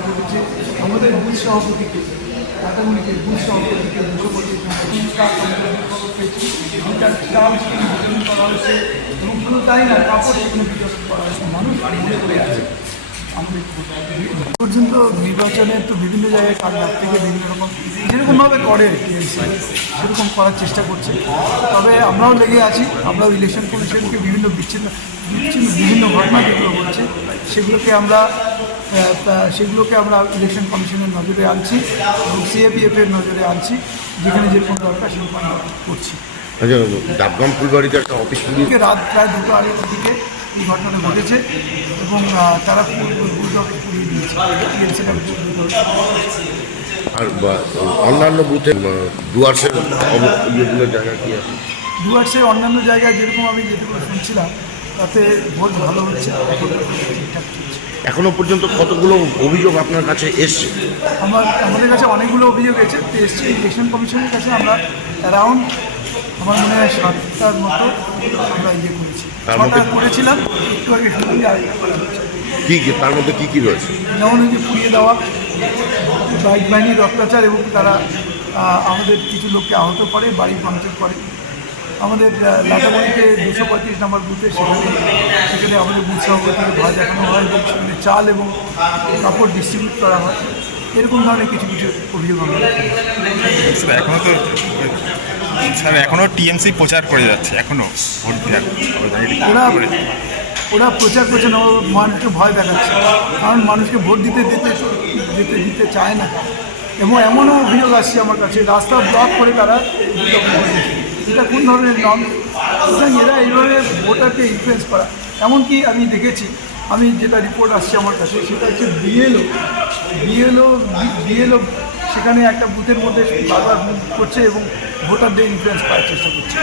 যেটা ঘটেছে আমাদের বুথ সভাপতিকে লাটাগুড়িতে বুথ সভাপতিকে 225 টাকা পেয়েছি তার চাল সেখানে বিতরণ করা হয়েছে এবং শুধু তাই না কাপড় সেখানে বিতরণ করা হয়েছে মানুষ মনে করে আছে। আমাদের পর্যন্ত নির্বাচনে তো বিভিন্ন জায়গায় কাজ থেকে বিভিন্ন রকম যেরকমভাবে করে টিএমসি সেরকম করার চেষ্টা করছে। তবে আমরাও লেগে আছি, আমরাও ইলেকশন কমিশনকে বিভিন্ন বিভিন্ন ঘটনা যেগুলো হচ্ছে সেগুলোকে আমরা ইলেকশন কমিশনের নজরে আনছি এবং সিএপিএফের নজরে আনছি, যেখানে যেরকম দরকার সেরকম আমরা করছি। ডাবগ্রাম ফুলবাড়িতে একটা অফিস রাত প্রায় 2:30টার দিকে এই ঘটনাটা ঘটেছে এবং তারা পুড়িয়ে দিয়েছে। আর অন্যান্য বুথে ডুয়ার্সের জায়গা কি আছে? ডুয়ার্সের অন্যান্য জায়গায় যেরকম আমি যেটুকু শুনছিলাম তাতে ভোট ভালো হচ্ছে, ঠিকঠাক চলছে। এখনো পর্যন্ত কতগুলো অভিযোগ আপনার কাছে এসছে? আমাদের কাছে অনেকগুলো অভিযোগ এসছে ইলেকশন কমিশনের কাছে। আমরা অ্যারাউন্ড আমার মনে হয় 7টার মতো আমরা করেছি, 6টা করেছিলাম একটু আগে শুনলাম যে আরেকটা করা হচ্ছে। তার মধ্যে কী কী রয়েছে? যেমন ওই যে পুড়িয়ে দেওয়া, বাইক বাহিনীর অত্যাচার এবং তারা আমাদের কিছু লোককে আহত করে, বাড়ি ভাঙচুর করে। আমাদের লাটাগুড়িতে 235 নম্বর বুথে সেখানে আমাদের বুথ সভাপতিকে ভয় দেখানো হয় এবং সেখানে চাল এবং কাপড় ডিস্ট্রিবিউট করা হয়। এরকম ধরনের কিছু অভিযোগ আমরা এখনও টিএমসি প্রচার করে যাচ্ছে, এখনও ওরা প্রচার করছে না, মানুষকে ভয় দেখাচ্ছে, কারণ মানুষকে ভোট দিতে চায় না। এবং এমনও অভিযোগ আসছে আমার কাছে, রাস্তা ব্লক করে তারা এটা কোন ধরনের নন, সুতরাং এরা এইভাবে ভোটারকে ইনফ্লুয়েন্স করা। এমনকি আমি দেখেছি, আমি যেটা রিপোর্ট আসছে আমার কাছে সেটা হচ্ছে বিএলও সেখানে একটা বুথের মধ্যে বারবার করছে এবং ভোটারদের ইনফ্লুয়েন্স করার চেষ্টা করছে।